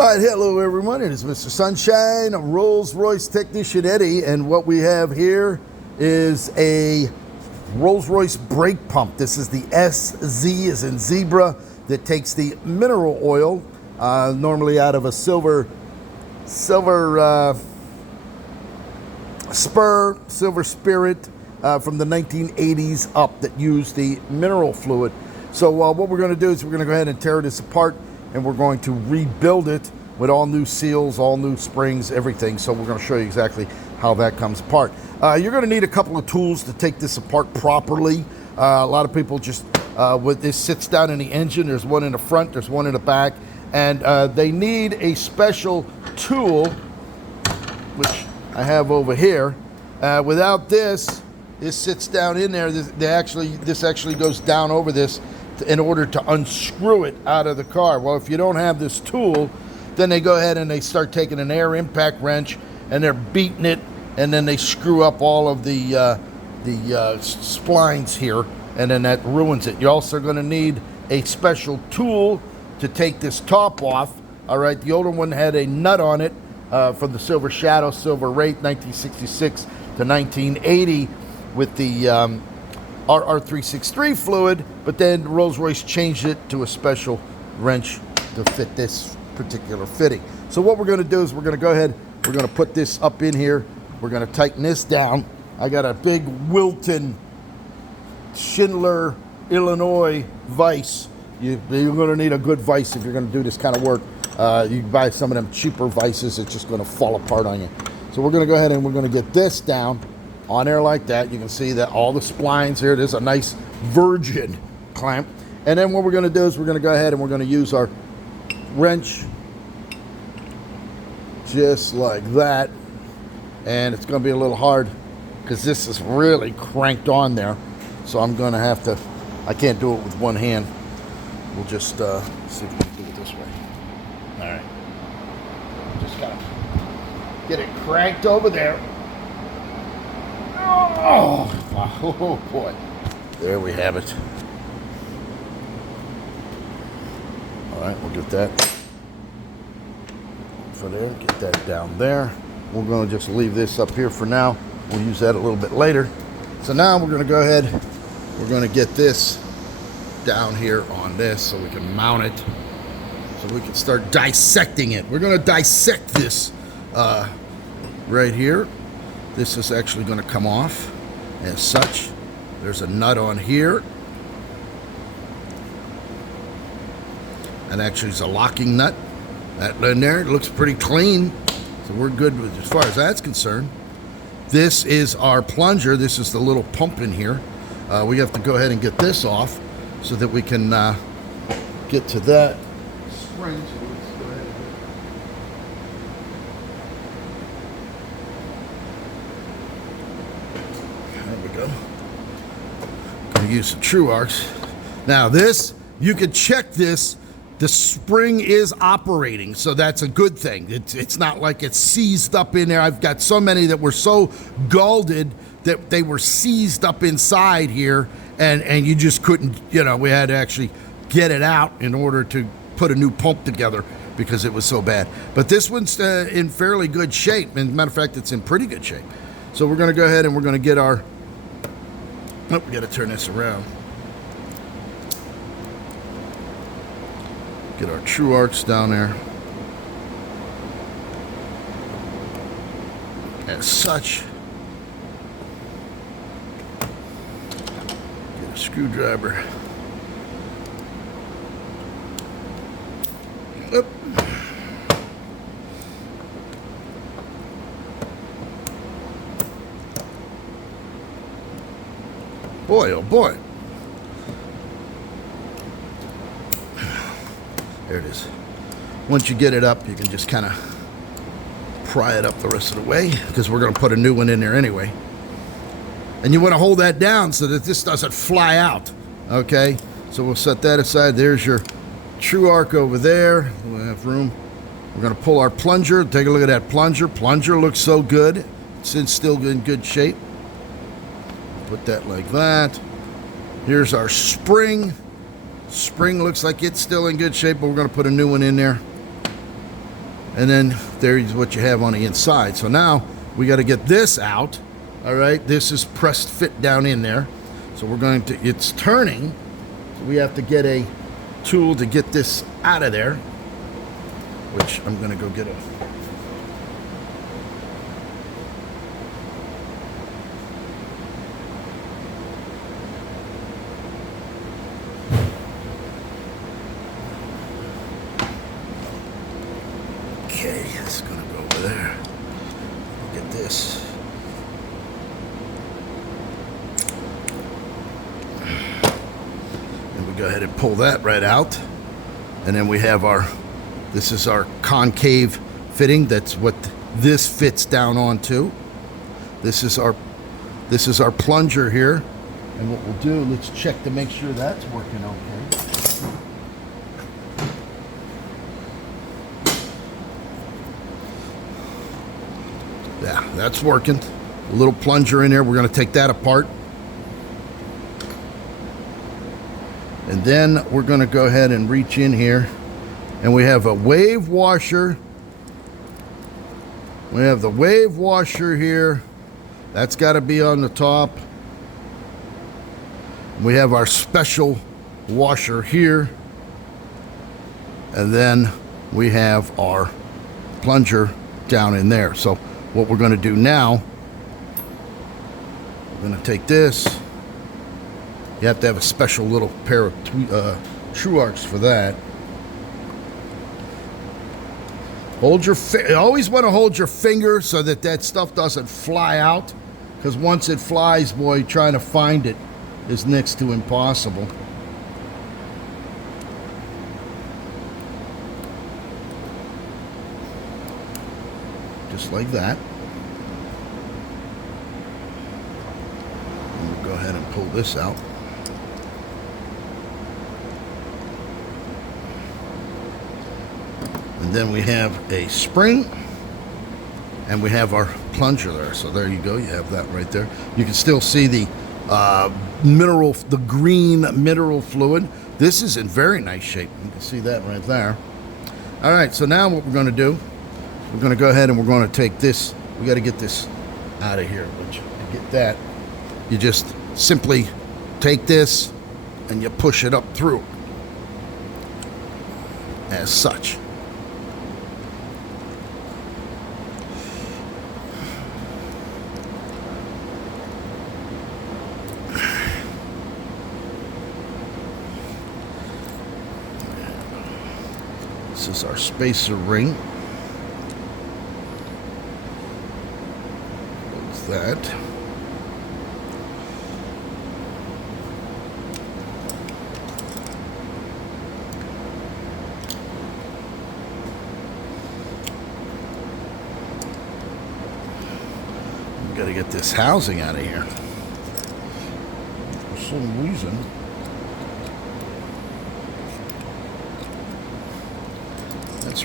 All right, hello everyone. It is Mr. Sunshine, Rolls-Royce technician Eddie, and what we have here is a Rolls-Royce brake pump. This is the SZ as in zebra that takes the mineral oil, normally out of a silver spur, silver spirit from the 1980s up that used the mineral fluid. So what we're going to do is we're going to go ahead and tear this apart, and we're going to rebuild it with all new seals, all new springs, everything. So we're going to show you exactly how that comes apart. You're going to need a couple of tools to take this apart properly. A lot of people just, with this sits down in the engine, there's one in the front, there's one in the back, and they need a special tool, which I have over here. Without this sits down in there. This actually goes down over this in order to unscrew it out of the car. Well, if you don't have this tool, then they go ahead and they start taking an air impact wrench and they're beating it, and then they screw up all of the splines here, and then that ruins it. You're also going to need a special tool to take this top off. All right, the older one had a nut on it from the Silver Shadow, Silver Wraith, 1966 to 1980 with the RR363 fluid, but then Rolls-Royce changed it to a special wrench to fit this particular fitting. So what we're going to do is we're going to go ahead, we're going to put this up in here, we're going to tighten this down. I got a big Wilton Schindler, Illinois vise. You're going to need a good vise if you're going to do this kind of work. You buy some of them cheaper vices, it's just going to fall apart on you. So we're going to go ahead and we're going to get this down on there like that. You can see that all the splines here, there's a nice virgin clamp. And then what we're going to do is we're going to go ahead and we're going to use our wrench just like that. And it's going to be a little hard because this is really cranked on there. So I'm going to have to, I can't do it with one hand. We'll just see if we can do it this way. All right. Just got to get it cranked over there. Oh boy. There we have it. All right, we'll get that for there. Get that down there. We're going to just leave this up here for now. We'll use that a little bit later. So now we're going to go ahead. We're going to get this down here on this so we can mount it. So we can start dissecting it. We're going to dissect this right here. This is actually going to come off as such. There's a nut on here. And actually it's a locking nut. That in there, it looks pretty clean. So we're good with, as far as that's concerned. This is our plunger. This is the little pump in here. We have to go ahead and get this off so that we can get to that spring. Use the true arcs. Now this, you can check this, the spring is operating, so that's a good thing. It's not like it's seized up in there. I've got so many that were so galded that they were seized up inside here, and you just couldn't, we had to actually get it out in order to put a new pump together because it was so bad. But this one's in fairly good shape. As a matter of fact, it's in pretty good shape. So we're going to go ahead and we're going to get our, we got to turn this around. Get our true arcs down there. As such. Get a screwdriver. Up. Boy, oh boy. There it is. Once you get it up, you can just kind of pry it up the rest of the way because we're going to put a new one in there anyway. And you want to hold that down so that this doesn't fly out. Okay? So we'll set that aside. There's your true arc over there. We'll have room. We're going to pull our plunger. Take a look at that plunger. Plunger looks so good. It's still in good shape. Put that like that. Here's our spring. Spring looks like it's still in good shape, but we're going to put a new one in there. And then there's what you have on the inside. So now we got to get this out. All right, this is pressed fit down in there. So we're going to, it's turning. So we have to get a tool to get this out of there, which I'm going to go get a. Okay, it's going to go over there. Get this. And we go ahead and pull that right out. And then we have our, this is our concave fitting. That's what this fits down onto. This is our plunger here. And what we'll do, let's check to make sure that's working okay. Yeah, that's working. A little plunger in there. We're going to take that apart. And then we're going to go ahead and reach in here. And we have a wave washer. We have the wave washer here. That's got to be on the top. We have our special washer here. And then we have our plunger down in there. So what we're going to do now, we're going to take this. You have to have a special little pair of true arcs for that. Hold your you always want to hold your finger so that that stuff doesn't fly out, because once it flies, boy, trying to find it is next to impossible. Just like that. And we'll go ahead and pull this out. And then we have a spring, and we have our plunger there. So there you go. You have that right there. You can still see the green mineral fluid. This is in very nice shape. You can see that right there. All right. So now what we're going to do, we're going to go ahead and we're going to take this. We got to get this out of here. But to get that, you just simply take this and you push it up through as such. This is our spacer ring. Close that. We got to get this housing out of here. For some reason,